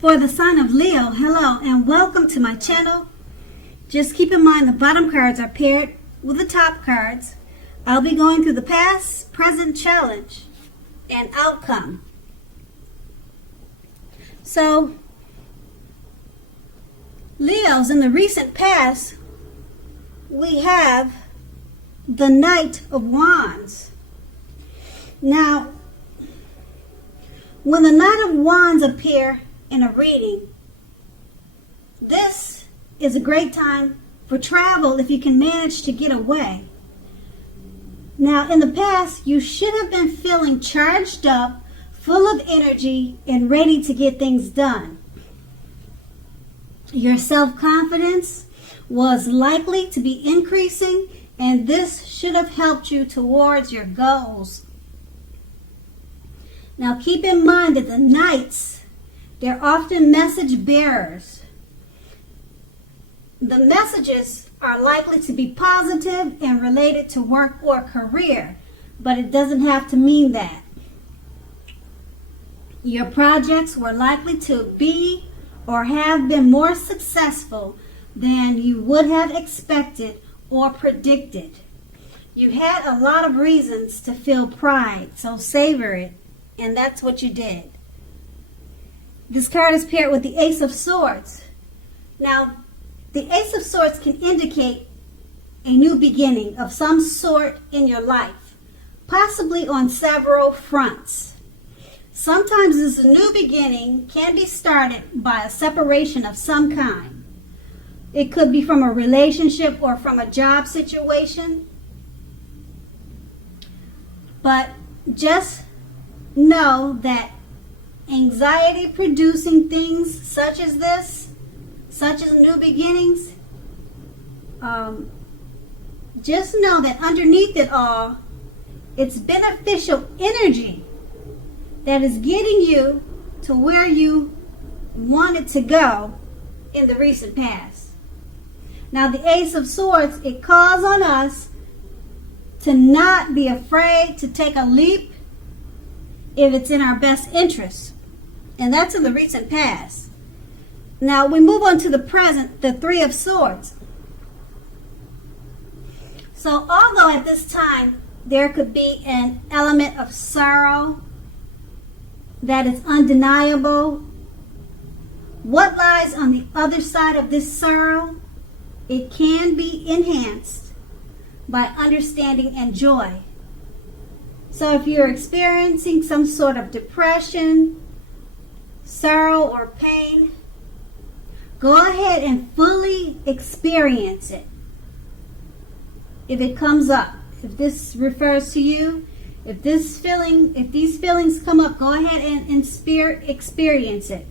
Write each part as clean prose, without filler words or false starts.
For the sign of Leo, hello and welcome to my channel. Just keep in mind the bottom cards are paired with the top cards. I'll be going through the past, present, challenge, and outcome. So, Leos, in the recent past, we have the Knight of Wands. Now, when the Knight of Wands appear in a reading, this is a great time for travel if you can manage to get away. Now, in the past, you should have been feeling charged up, full of energy, and ready to get things done. Your self-confidence was likely to be increasing, and this should have helped you towards your goals. Now, keep in mind that the Knights, they're often message bearers. The messages are likely to be positive and related to work or career, but it doesn't have to mean that. Your projects were likely to be or have been more successful than you would have expected or predicted. You had a lot of reasons to feel pride, so savor it, and that's what you did. This card is paired with the Ace of Swords. Now, the Ace of Swords can indicate a new beginning of some sort in your life, possibly on several fronts. Sometimes this new beginning can be started by a separation of some kind. It could be from a relationship or from a job situation. But just know that anxiety-producing things such as this, such as new beginnings, just know that underneath it all, it's beneficial energy that is getting you to where you wanted to go in the recent past. Now, the Ace of Swords, it calls on us to not be afraid to take a leap if it's in our best interest. And that's in the recent past. Now, we move on to the present, the Three of Swords. So, although at this time there could be an element of sorrow that is undeniable, what lies on the other side of this sorrow, it can be enhanced by understanding and joy. So if you're experiencing some sort of depression, sorrow, or pain, go ahead and fully experience it. If it comes up, if this refers to you, if these feelings come up, go ahead and experience it.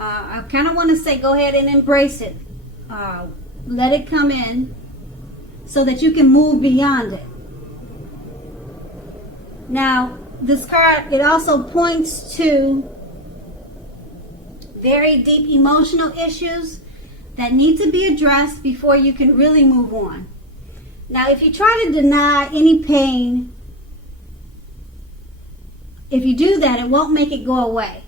I kind of want to say go ahead and embrace it. Let it come in so that you can move beyond it. Now, this card, it also points to very deep emotional issues that need to be addressed before you can really move on. Now, if you try to deny any pain, if you do that, it won't make it go away.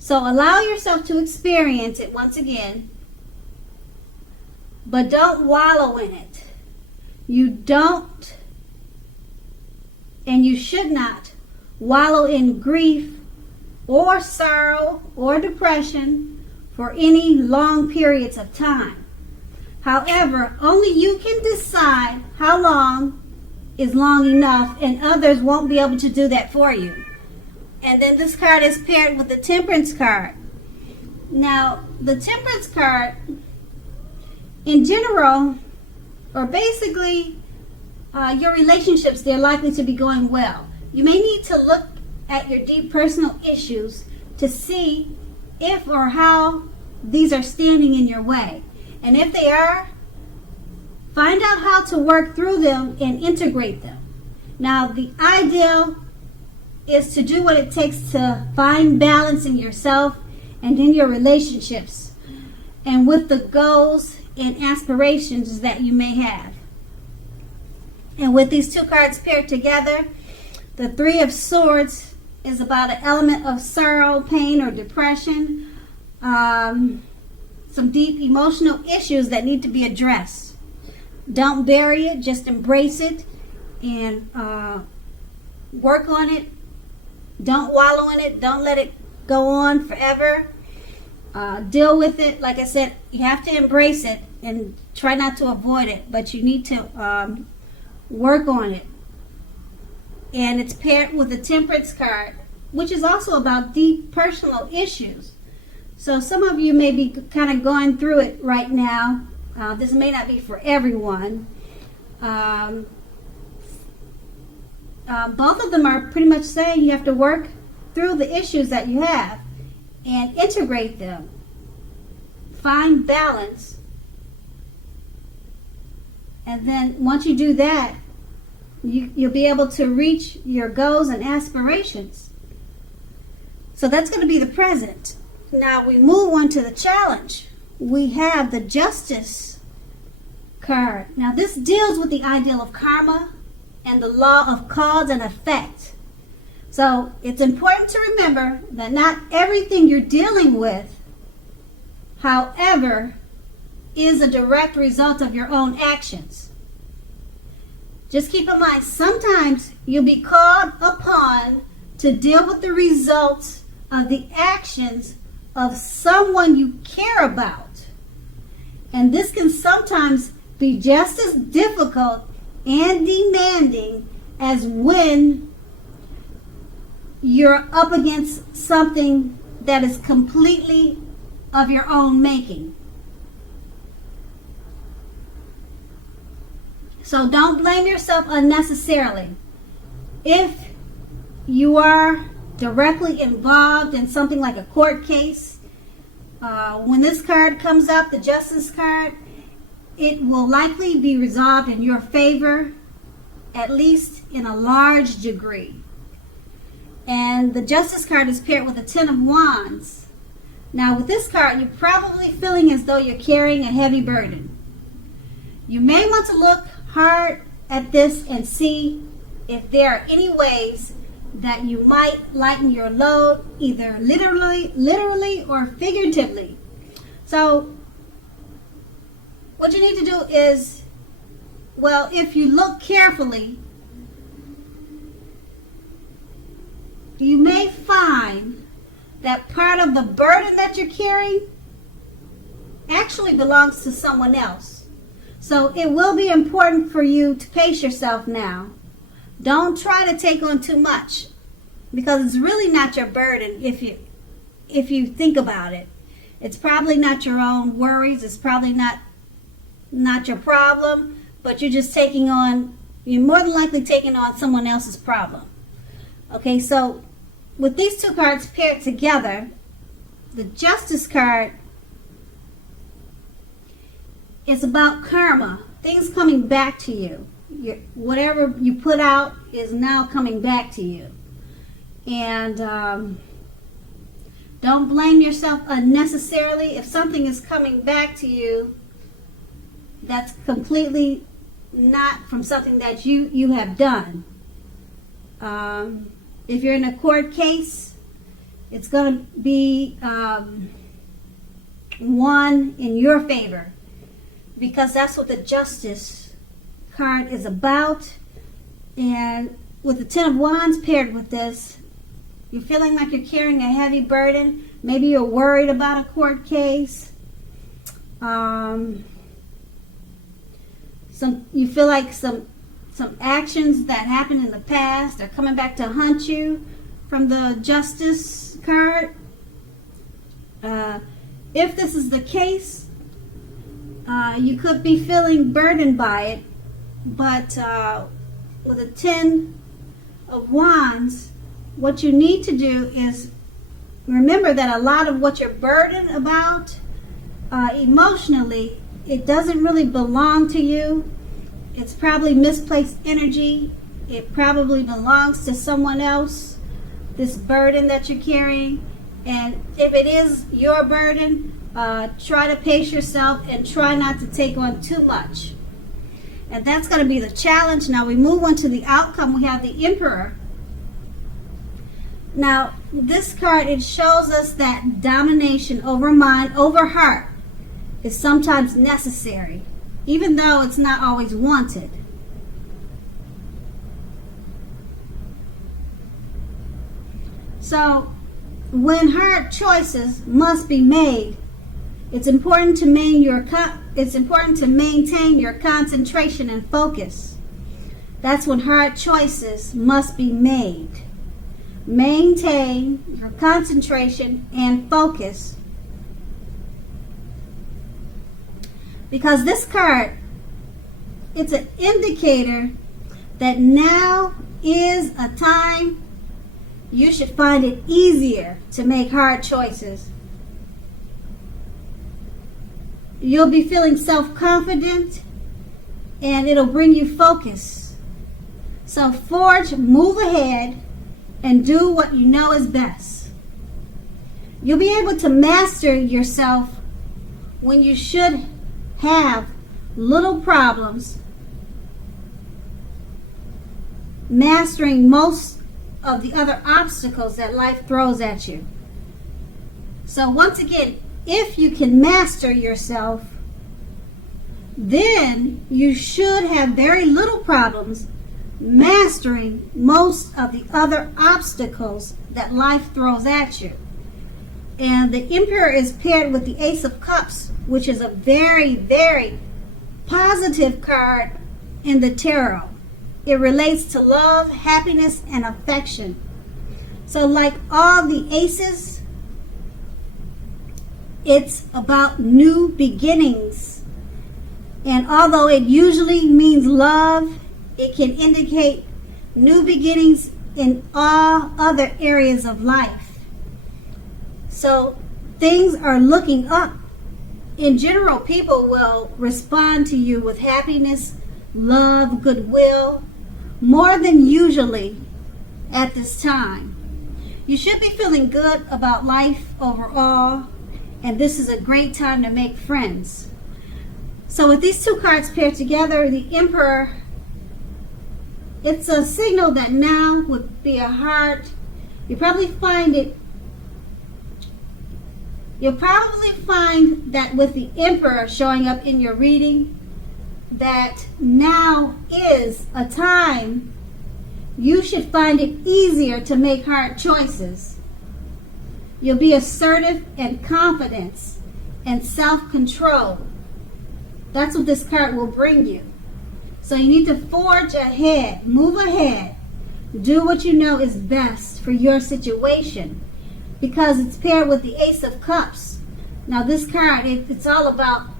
So allow yourself to experience it once again, but don't wallow in it. You don't and you should not wallow in grief or sorrow or depression for any long periods of time. However, only you can decide how long is long enough, and others won't be able to do that for you. And then this card is paired with the Temperance card. Now, the Temperance card, in general, or basically, your relationships, they're likely to be going well. You may need to look at your deep personal issues to see if or how these are standing in your way. And if they are, find out how to work through them and integrate them. Now, the ideal is to do what it takes to find balance in yourself and in your relationships and with the goals and aspirations that you may have. And with these two cards paired together, the Three of Swords is about an element of sorrow, pain, or depression. Some deep emotional issues that need to be addressed. Don't bury it, just embrace it and work on it. Don't wallow in it. Don't let it go on forever. Deal with it. Like I said, you have to embrace it and try not to avoid it, but you need to work on it. And it's paired with the Temperance card, which is also about deep personal issues. So some of you may be kind of going through it right now. This may not be for everyone. Both of them are pretty much saying you have to work through the issues that you have and integrate them. Find balance. And then once you do that, you'll be able to reach your goals and aspirations. So that's going to be the present. Now we move on to the challenge. We have the Justice card. Now this deals with the ideal of karma and the law of cause and effect. So it's important to remember that not everything you're dealing with, however, is a direct result of your own actions. Just keep in mind, sometimes you'll be called upon to deal with the results of the actions of someone you care about. And this can sometimes be just as difficult and demanding as when you're up against something that is completely of your own making. So don't blame yourself unnecessarily. If you are directly involved in something like a court case, when this card comes up, the Justice card, it will likely be resolved in your favor, at least in a large degree. And the Justice card is paired with the Ten of Wands. Now with this card, you're probably feeling as though you're carrying a heavy burden. You may want to look hard at this and see if there are any ways that you might lighten your load, either literally or figuratively. So what you need to do is, well, if you look carefully, you may find that part of the burden that you're carrying actually belongs to someone else. So it will be important for you to pace yourself now. Don't try to take on too much, because it's really not your burden if you think about it. It's probably not your own worries. It's probably not your problem, but you're more than likely taking on someone else's problem. Okay, so with these two cards paired together, the Justice card is about karma, things coming back to you. Whatever you put out is now coming back to you. And don't blame yourself unnecessarily. If something is coming back to you that's completely not from something that you have done. If you're in a court case, it's going to be won in your favor, because that's what the Justice card is about. And with the Ten of Wands paired with this, you're feeling like you're carrying a heavy burden. Maybe you're worried about a court case. You feel like some actions that happened in the past are coming back to haunt you from the Justice card. If this is the case, you could be feeling burdened by it, but with a Ten of Wands, what you need to do is remember that a lot of what you're burdened about emotionally, it doesn't really belong to you. It's probably misplaced energy. It probably belongs to someone else, this burden that you're carrying. And if it is your burden, try to pace yourself and try not to take on too much. And that's going to be the challenge. Now we move on to the outcome. We have the Emperor. Now, this card, it shows us that domination over mind, over heart, is sometimes necessary, even though it's not always wanted. So, when hard choices must be made, it's important to maintain your concentration and focus. That's when hard choices must be made. Maintain your concentration and focus. Because this card, it's an indicator that now is a time you should find it easier to make hard choices. You'll be feeling self-confident and it'll bring you focus. So forge, move ahead, and do what you know is best. You'll be able to master yourself when you should have little problems, mastering most of the other obstacles that life throws at you. So once again, if you can master yourself, then you should have very little problems mastering most of the other obstacles that life throws at you. And the Emperor is paired with the Ace of Cups, which is a very, very positive card in the tarot. It relates to love, happiness, and affection. So like all the aces, it's about new beginnings. And although it usually means love, it can indicate new beginnings in all other areas of life. So things are looking up. In general, people will respond to you with happiness, love, goodwill, more than usually at this time. You should be feeling good about life overall, and this is a great time to make friends. So with these two cards paired together, the Emperor, it's a signal that now would be a heart. You'll probably find that with the Emperor showing up in your reading, that now is a time you should find it easier to make hard choices. You'll be assertive and confident and self-control. That's what this card will bring you. So you need to forge ahead, move ahead, do what you know is best for your situation, because it's paired with the Ace of Cups. Now this card, it's all about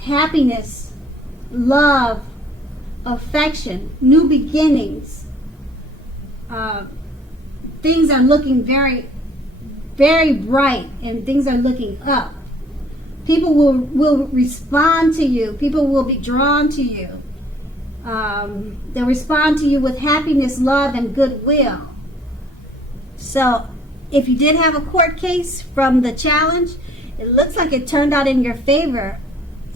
happiness, love, affection, new beginnings. Things are looking very, very bright, and things are looking up. People will respond to you. People will be drawn to you. They'll respond to you with happiness, love, and goodwill. So if you did have a court case from the challenge, it looks like it turned out in your favor.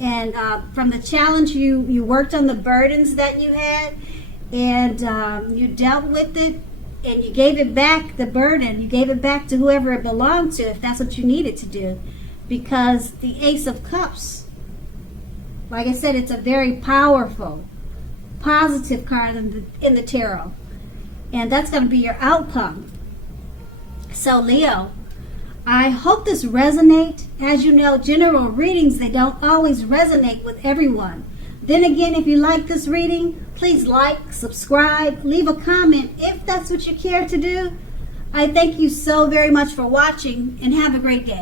And from the challenge, you worked on the burdens that you had, and you dealt with it, and you gave it back, the burden. You gave it back to whoever it belonged to, if that's what you needed to do. Because the Ace of Cups, like I said, it's a very powerful, positive card in the tarot. And that's going to be your outcome. So Leo, I hope this resonates. As you know, general readings, they don't always resonate with everyone. Then again, if you like this reading, please like, subscribe, leave a comment if that's what you care to do. I thank you so very much for watching, and have a great day.